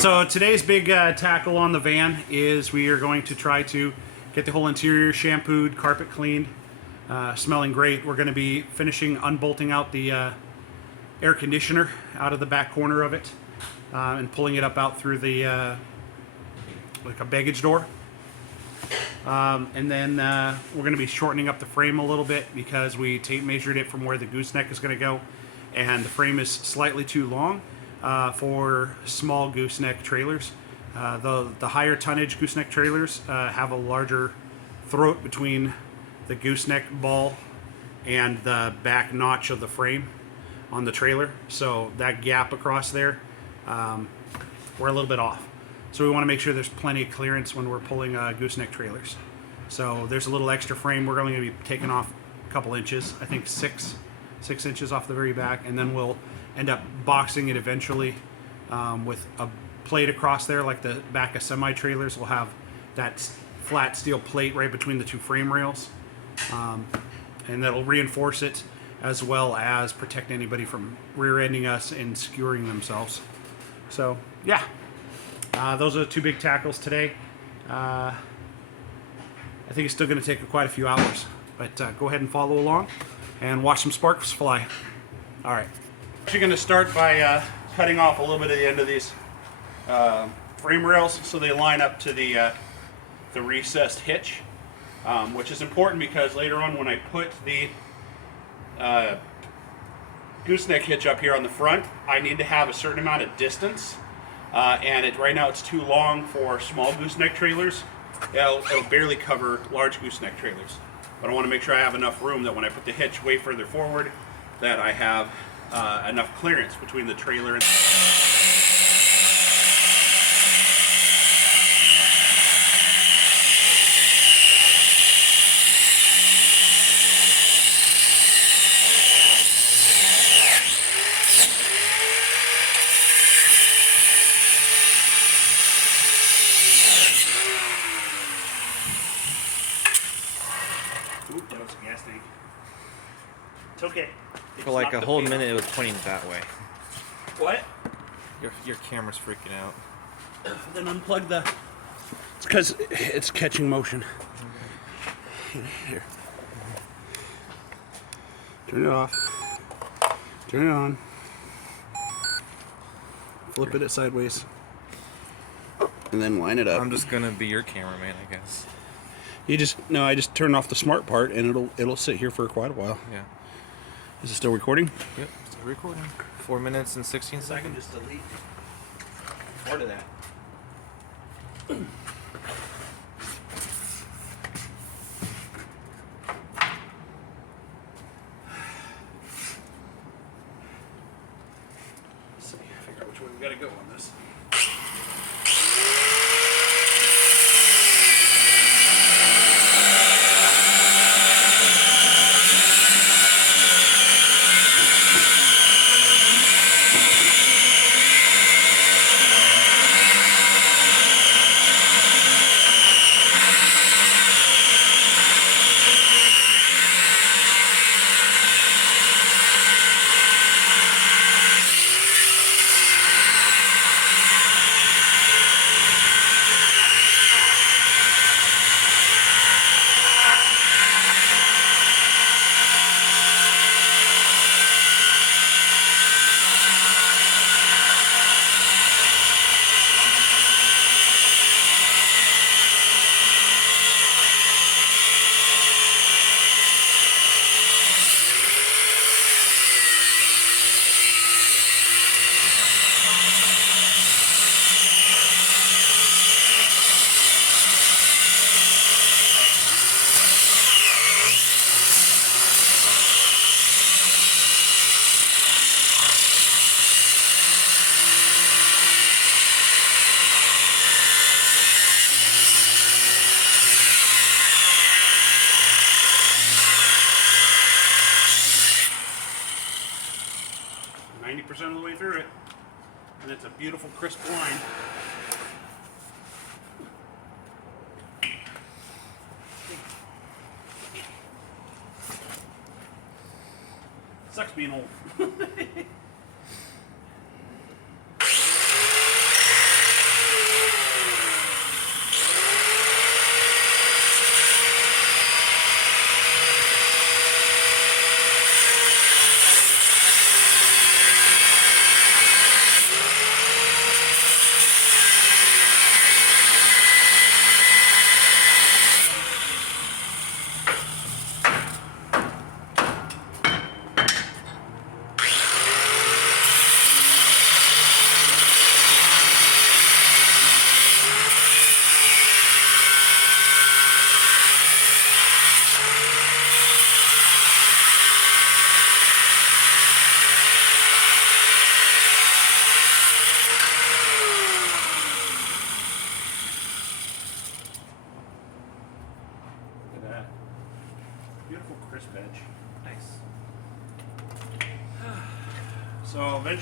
So today's big tackle on the van is we are going to try to get the whole interior shampooed, carpet cleaned, smelling great. We're going to be finishing unbolting out the air conditioner out of the back corner of it and pulling it up out through the like a baggage door. And then we're going to be shortening up the frame a little bit because we tape measured it from where the gooseneck is going to go, and the frame is slightly too long for small gooseneck trailers. The higher tonnage gooseneck trailers have a larger throat between the gooseneck ball and the back notch of the frame on the trailer, so that gap across there, we're a little bit off. So we want to make sure there's plenty of clearance when we're pulling gooseneck trailers. So there's a little extra frame. We're only going to be taking off a couple inches, I think six inches off the very back, and then we'll end up boxing it eventually with a plate across there, like the back of semi-trailers will have that flat steel plate right between the two frame rails, and that'll reinforce it as well as protect anybody from rear-ending us and skewering themselves. So yeah, those are the two big tackles today. I think it's still going to take quite a few hours, but go ahead and follow along and watch some sparks fly. All right. Actually going to start by cutting off a little bit of the end of these frame rails so they line up to the recessed hitch, which is important because later on when I put the gooseneck hitch up here on the front, I need to have a certain amount of distance, and right now it's too long for small gooseneck trailers. It'll barely cover large gooseneck trailers, but I want to make sure I have enough room that when I put the hitch way further forward that I have enough clearance between the trailer and that was a gas tank. It's okay. For like a whole minute, it was pointing that way. What? Your camera's freaking out. Then unplug the... It's because it's catching motion. Here. Turn it off. Turn it on. Flip it sideways. And then line it up. I'm just gonna be your cameraman, I guess. I just turn off the smart part and it'll sit here for quite a while. Yeah. Is it still recording? Yep, still recording. 4 minutes and 16 seconds. I can just delete part of that. Let's see, figure out which way we gotta go on this. Of the way through it, and it's a beautiful crisp line. Sucks being old.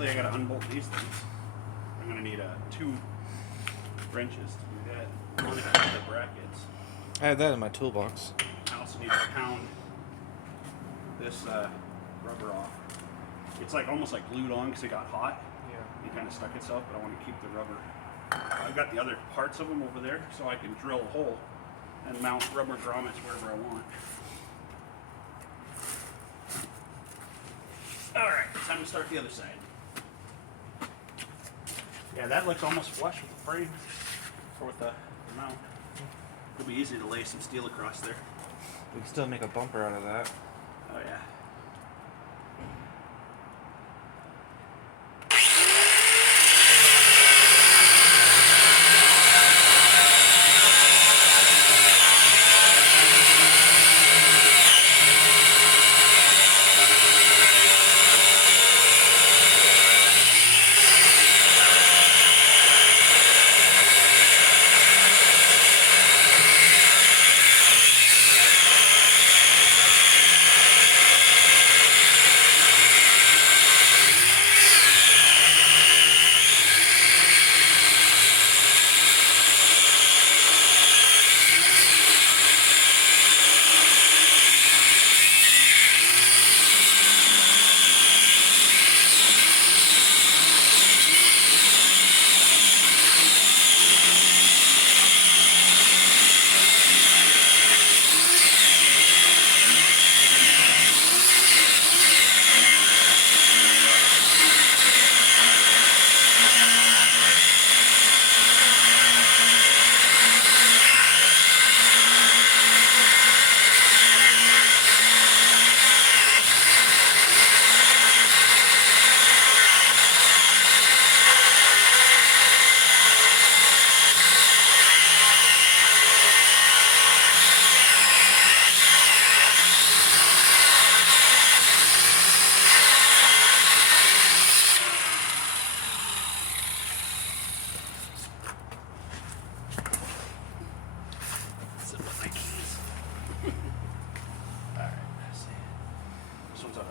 eventually I gotta unbolt these things. I'm gonna need 2 wrenches to do that. One to keep the brackets. I have that in my toolbox. I also need to pound this rubber off. It's like almost like glued on because it got hot. Yeah. It kind of stuck itself, but I want to keep the rubber. I've got the other parts of them over there, so I can drill a hole and mount rubber grommets wherever I want. Alright, it's time to start the other side. Yeah, that looks almost flush with the frame, or with the mount. It'll be easy to lay some steel across there. We can still make a bumper out of that. Oh yeah.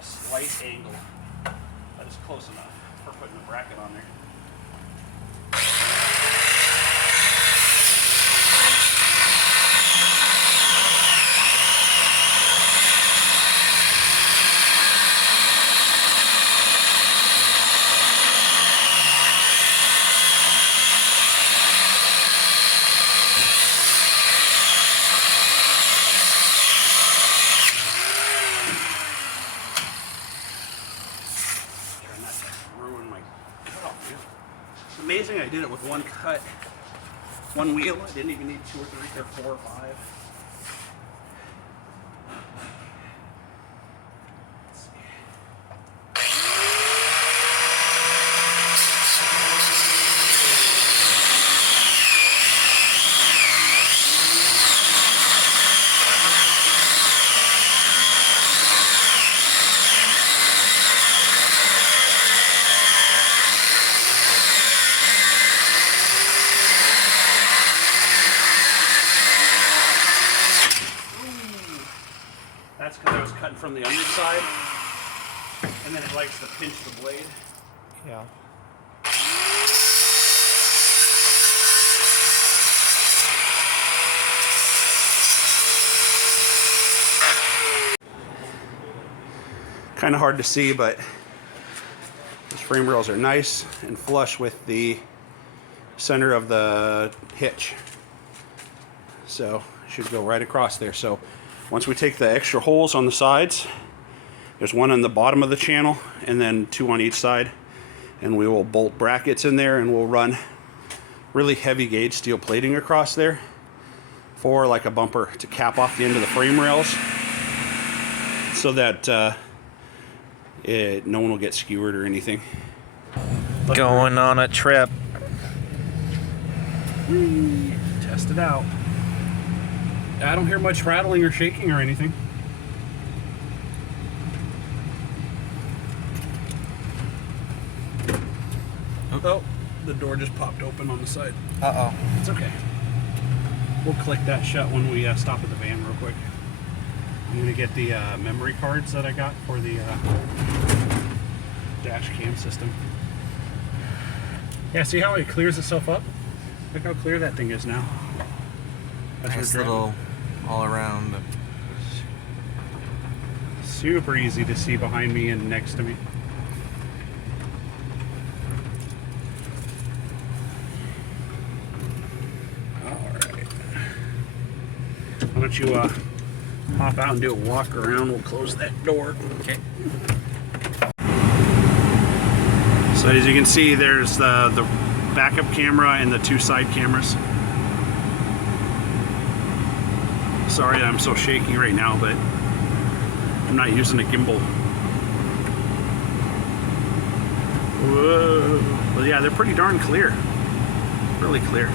Slight angle. That is close enough for putting a bracket on there. Amazing, I did it with one cut, one wheel. I didn't even need 2 or 3 or 4 or 5. Let's see. That's because I was cutting from the underside, and then it likes to pinch the blade. Yeah. Kind of hard to see, but these frame rails are nice and flush with the center of the hitch. So it should go right across there. So once we take the extra holes on the sides, there's one on the bottom of the channel and then 2 on each side, and we will bolt brackets in there, and we'll run really heavy gauge steel plating across there for like a bumper to cap off the end of the frame rails, so that no one will get skewered or anything. Going on a trip. Whee! Test it out. I don't hear much rattling or shaking or anything. Oh, the door just popped open on the side. Uh-oh. It's okay. We'll click that shut when we stop at the van real quick. I'm going to get the memory cards that I got for the dash cam system. Yeah, see how it clears itself up? Look how clear that thing is now. That's Nice we're little all around. super easy to see behind me and next to me. Alright. Why don't you hop out and do a walk around? We'll close that door. Okay. So as you can see, there's the backup camera and the 2 side cameras. Sorry I'm so shaky right now, but I'm not using a gimbal. Whoa. Well, yeah, they're pretty darn clear. Really clear.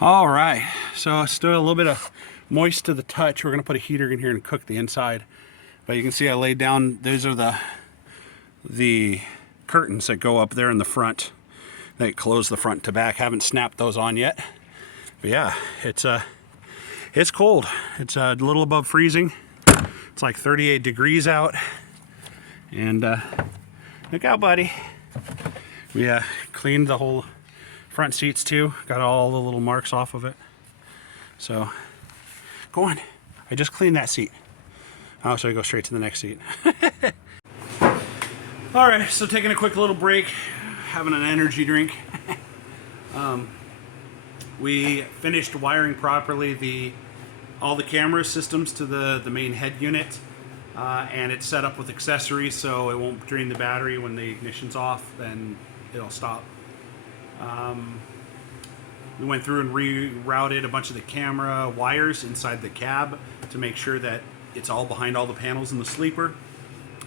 All right, so it's still a little bit of moist to the touch. We're gonna put a heater in here and cook the inside. But you can see I laid down, those are the curtains that go up there in the front. They close the front to back. Haven't snapped those on yet. But yeah, it's cold. It's a little above freezing. It's like 38 degrees out. And look out, buddy. We cleaned the whole front seats too. Got all the little marks off of it. So, go on. I just cleaned that seat. Oh, so I go straight to the next seat. All right, so taking a quick little break, having an energy drink. We finished wiring properly all the camera systems to the main head unit, and it's set up with accessories so it won't drain the battery when the ignition's off. Then it'll stop. We went through and rerouted a bunch of the camera wires inside the cab to make sure that it's all behind all the panels in the sleeper.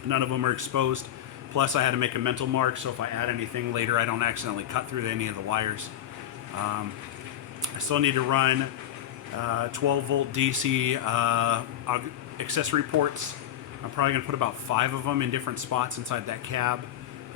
None of them are exposed. Plus I had to make a mental mark so if I add anything later I don't accidentally cut through any of the wires. I still need to run 12 volt DC accessory ports. I'm probably going to put about 5 of them in different spots inside that cab.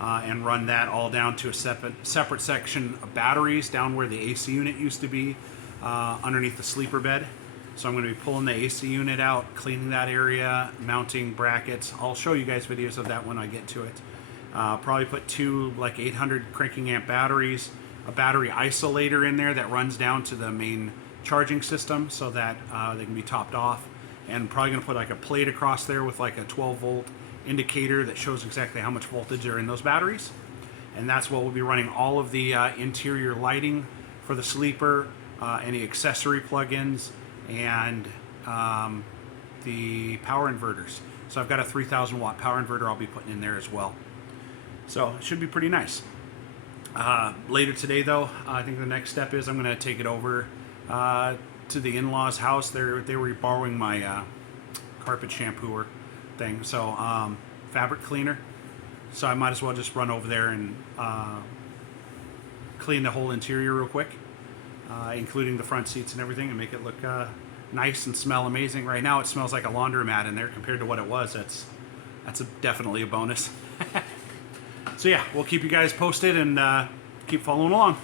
And run that all down to a separate section of batteries down where the AC unit used to be, underneath the sleeper bed. So I'm going to be pulling the AC unit out, cleaning that area, mounting brackets. I'll show you guys videos of that when I get to it. Probably put 2 like 800 cranking amp batteries, a battery isolator in there that runs down to the main charging system so that they can be topped off. And probably going to put like a plate across there with like a 12 volt indicator that shows exactly how much voltage are in those batteries. And that's what we'll be running all of the interior lighting for the sleeper, any accessory plugins, and the power inverters. So I've got a 3,000 watt power inverter I'll be putting in there as well. So it should be pretty nice. Later today though, I think the next step is I'm going to take it over to the in-laws house. They were borrowing my carpet shampooer thing, so fabric cleaner, so I might as well just run over there and clean the whole interior real quick, including the front seats and everything, and make it look nice and smell amazing. Right now it smells like a laundromat in there compared to what it was. That's definitely a bonus. So yeah, we'll keep you guys posted and keep following along.